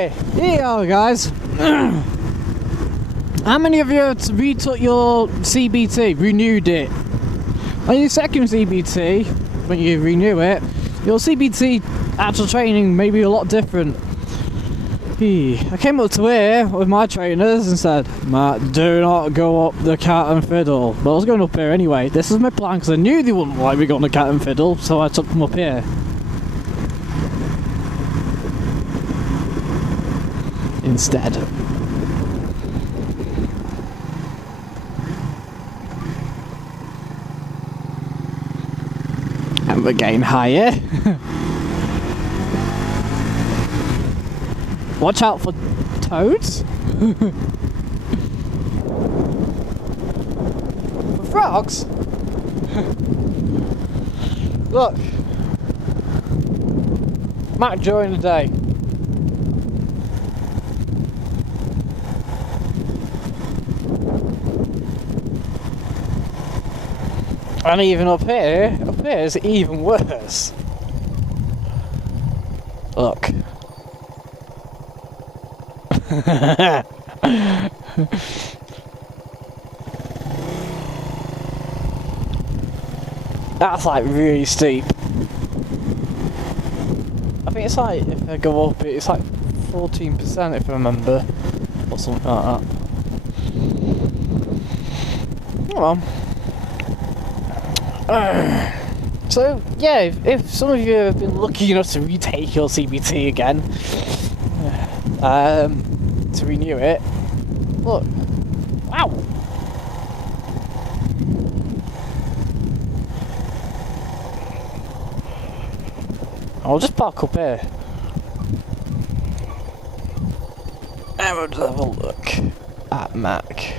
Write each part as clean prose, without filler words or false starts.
Anyway, here you are, guys. How many of you have retook your CBT, renewed it? On your second CBT, when you renew it, your CBT actual training may be a lot different. I came up to here with my trainers and said, Matt, do not go up the cat and fiddle. But I was going up here anyway. This is my plan because I knew they wouldn't like me going the cat and fiddle, so I took them up here. Instead. And we're getting higher. Watch out for toads. For frogs. Look. Mac during the day. And even up here is even worse. Look. That's like really steep. I think it's like, if I go up, it's like 14% if I remember, or something like that. Oh well. So yeah, if some of you have been lucky enough to retake your CBT again, to renew it, look, wow. I'll just park up here and we'll just have a look at Mac.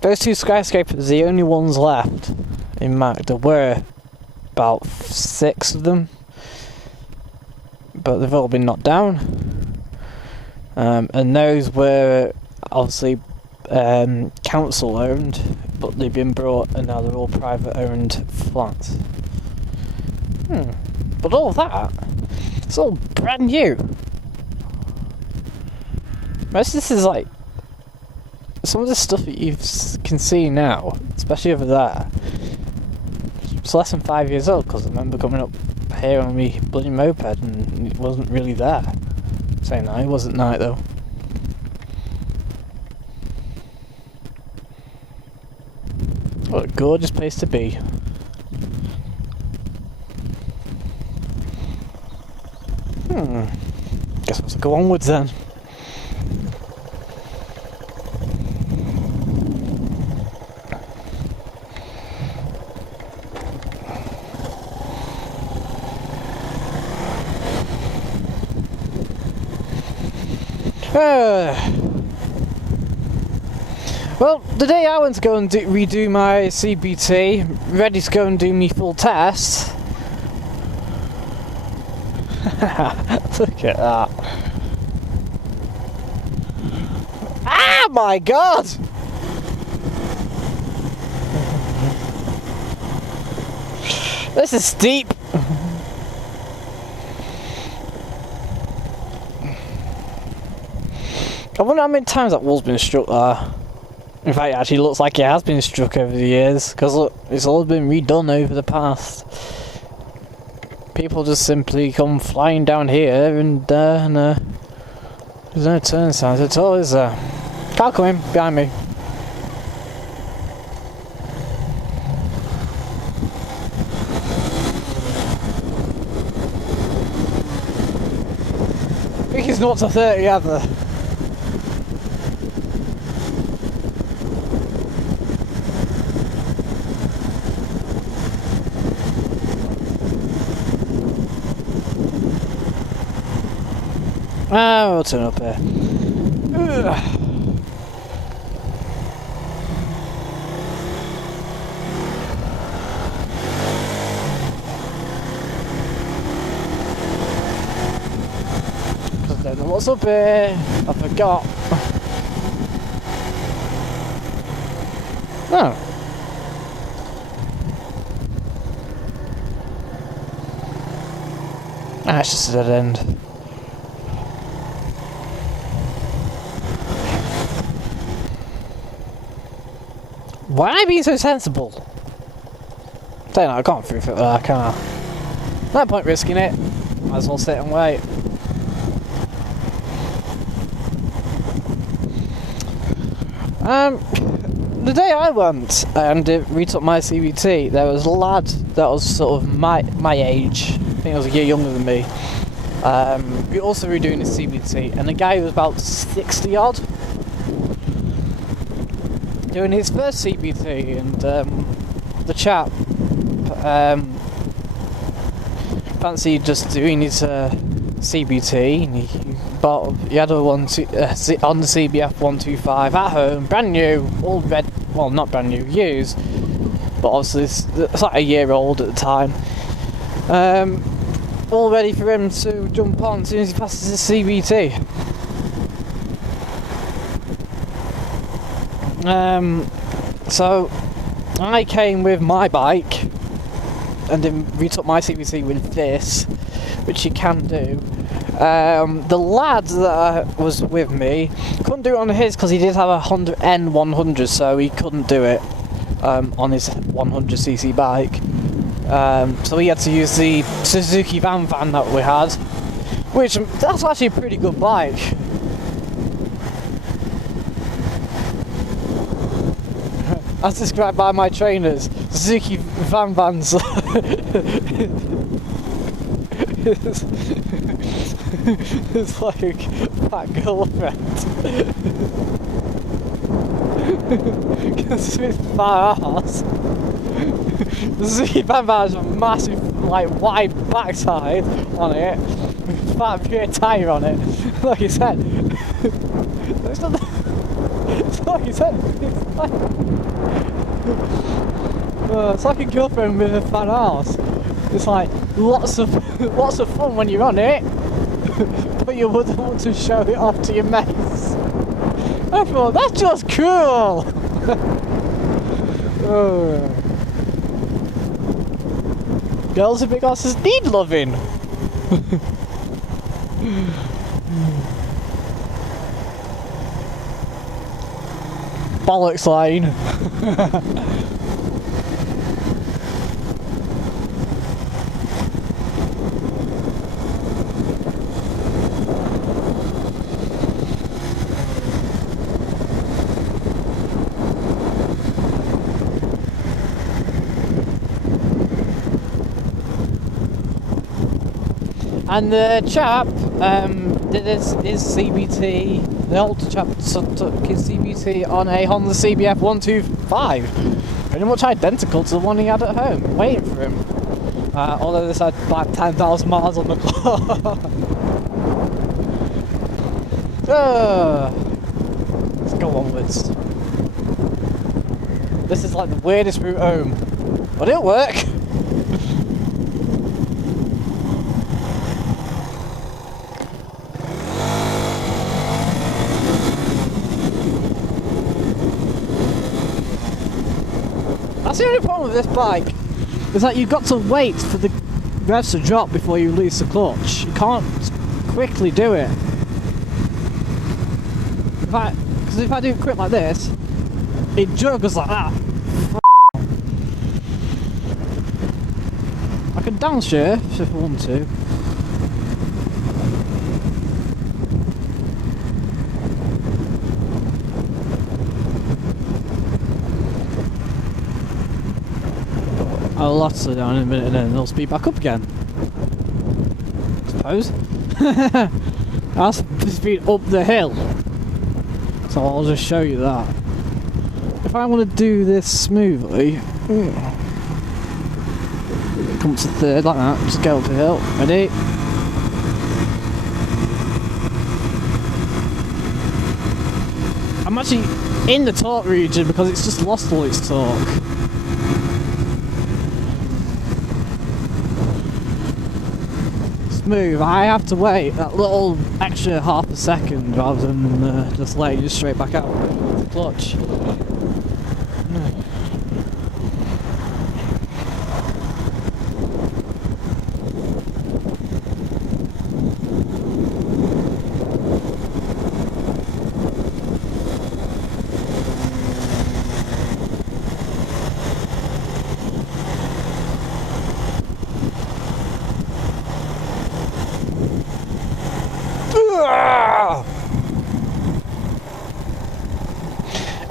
Those two skyscrapers are the only ones left in Mac. There were about 6 of them, but they've all been knocked down. And those were obviously council owned, but they've been brought and now they're all private owned flats. But all of that, it's all brand new. Most of this is like, some of the stuff that you can see now, especially over there, it's less than 5 years old, because I remember coming up here on my bloody moped and it wasn't really there. Saying that, it wasn't night though. What a gorgeous place to be. Guess I'll have to go onwards then. Well, the day I went to go and redo my CBT, ready to go and do me full test. Look at that. Ah, my God! This is steep. I wonder how many times that wall's been struck there. In fact, it actually looks like it has been struck over the years, because look, it's all been redone over the past. People just simply come flying down here and there's no turn signs at all, is there? Car coming behind me. I think it's not to 30 either. We'll turn up here. what's up here? I forgot. Oh. Ah, it's just a dead end. Why am I being so sensible? Don't know, I can't prove it there, can I? No point risking it. Might as well sit and wait. The day I went and retook my CBT, there was a lad that was sort of my age. I think he was a year younger than me. We also redoing his CBT, and the guy was about 60 odd, doing his first CBT, and the chap fancied just doing his CBT, and he had a on the CBF 125 at home, brand new, all red. Well, not brand new, used, but obviously it's like a year old at the time. All ready for him to jump on as soon as he passes his CBT. So I came with my bike and then retook my CBT with this, which you can do. The lad that was with me couldn't do it on his because he did have a Honda N100, so he couldn't do it on his 100cc bike. So he had to use the Suzuki van that we had, which that's actually a pretty good bike. As described by my trainers, Suzuki vans. It's like a fat girlfriend. Because of his fat ass. The Suzuki van has a massive, like, wide backside on it, with fat rear tyre on it. Like you said, it's not like you said, it's like a girlfriend with a fat ass. It's like lots of fun when you're on it, but you wouldn't want to show it off to your mates. I thought that's just cool. Girls with big asses need loving. Bollocks line. And the chap did his CBT, the older chap took his CBT on a Honda CBF 125, pretty much identical to the one he had at home, waiting for him. Although this had like 10,000 miles on the clock. Let's go onwards. This is like the weirdest route home, but it'll work. That's the only problem with this bike, is that you've got to wait for the revs to drop before you release the clutch. You can't quickly do it. Because if I do it quick like this, it juggles like that. I can downshift if I want to. I'll have to slow down in a minute and then it'll speed back up again. I suppose. That's the speed up the hill. So I'll just show you that. If I want to do this smoothly, come to third like that, just go up the hill. Ready? I'm actually in the torque region because it's just lost all its torque. smooth, I have to wait that little extra half a second rather than just letting you straight back out with the clutch.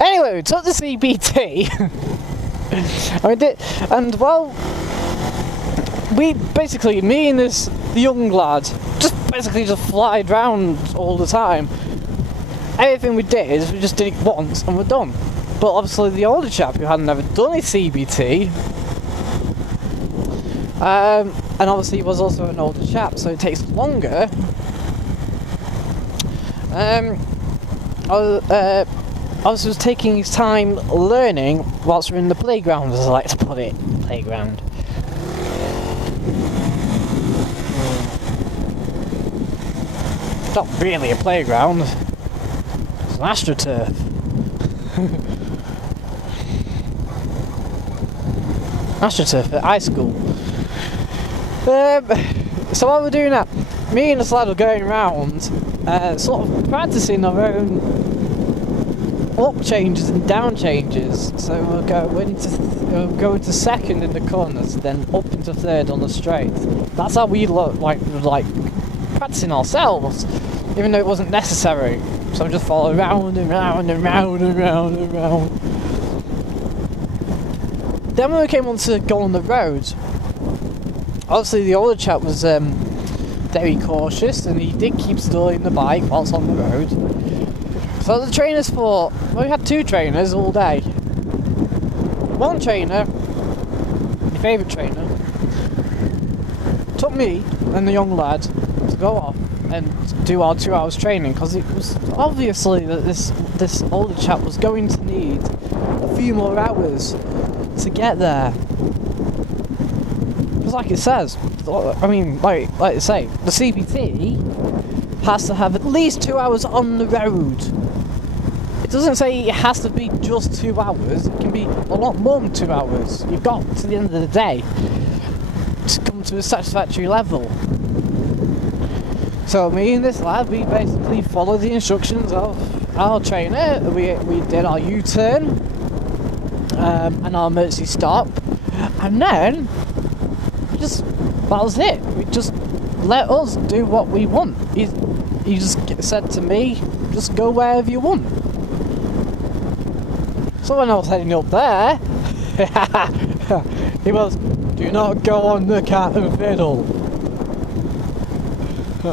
Anyway, we took the CBT. And well, we basically, me and the young lad, just flied round all the time. Everything we did is we just did it once and we're done. But obviously the older chap who had never done a CBT, and obviously he was also an older chap, so it takes longer. Obviously was taking his time learning whilst we're in the playground, as I like to put it. Playground. It's not really a playground. It's an astroturf. AstroTurf at high school. So what we're doing now, me and the lad are going around, sort of practicing our own up changes and down changes. So we'll go into second in the corners, then up into third on the straight. That's how we look like practicing ourselves, even though it wasn't necessary. So we just follow round and round and round and round and round. Then when we came on to go on the road, obviously the older chap was very cautious, and he did keep stalling the bike whilst on the road. So the trainers thought, well, we had two trainers all day. One trainer, my favourite trainer, took me and the young lad to go off and do our 2 hours training, because it was obviously that this older chap was going to need a few more hours to get there. Because like it says, I mean, like I say, the CBT has to have at least 2 hours on the road. It doesn't say it has to be just 2 hours, it can be a lot more than 2 hours. You've got to the end of the day to come to a satisfactory level. So me and this lad, we basically followed the instructions of our trainer. We did our U-turn and our emergency stop, and then that was it. We just let us do what we want. He just said to me, just go wherever you want. So when I was heading up there, he was, do not go on the cat and fiddle.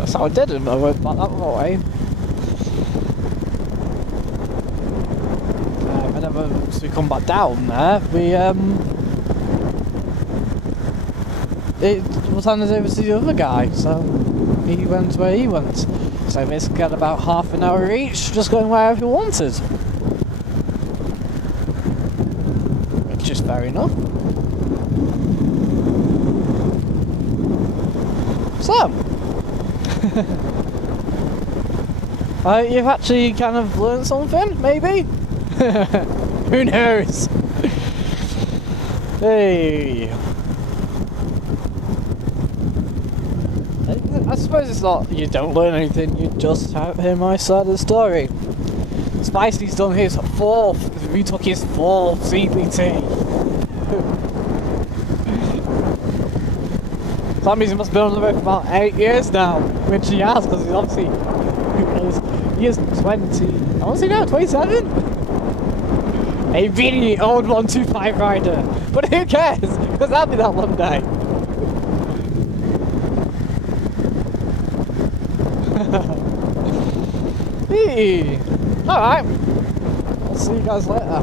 So I didn't, I went back that way. And then once we come back down there, it was handed over to the other guy, so he went where he went. So basically had about half an hour each, just going wherever he wanted. Which is fair enough. So, you've actually kind of learned something, maybe? Who knows? Hey. I suppose it's not, you don't learn anything, you just hear my side of the story. Spicy's done his fourth, we took his fourth CBT. So that means he must have been on the road for about 8 years now, which he has, because he's obviously, he is 20, how old is he now, 27? A really old 125 rider, but who cares, because I'll be that one day. Hey. Alright, I'll see you guys later.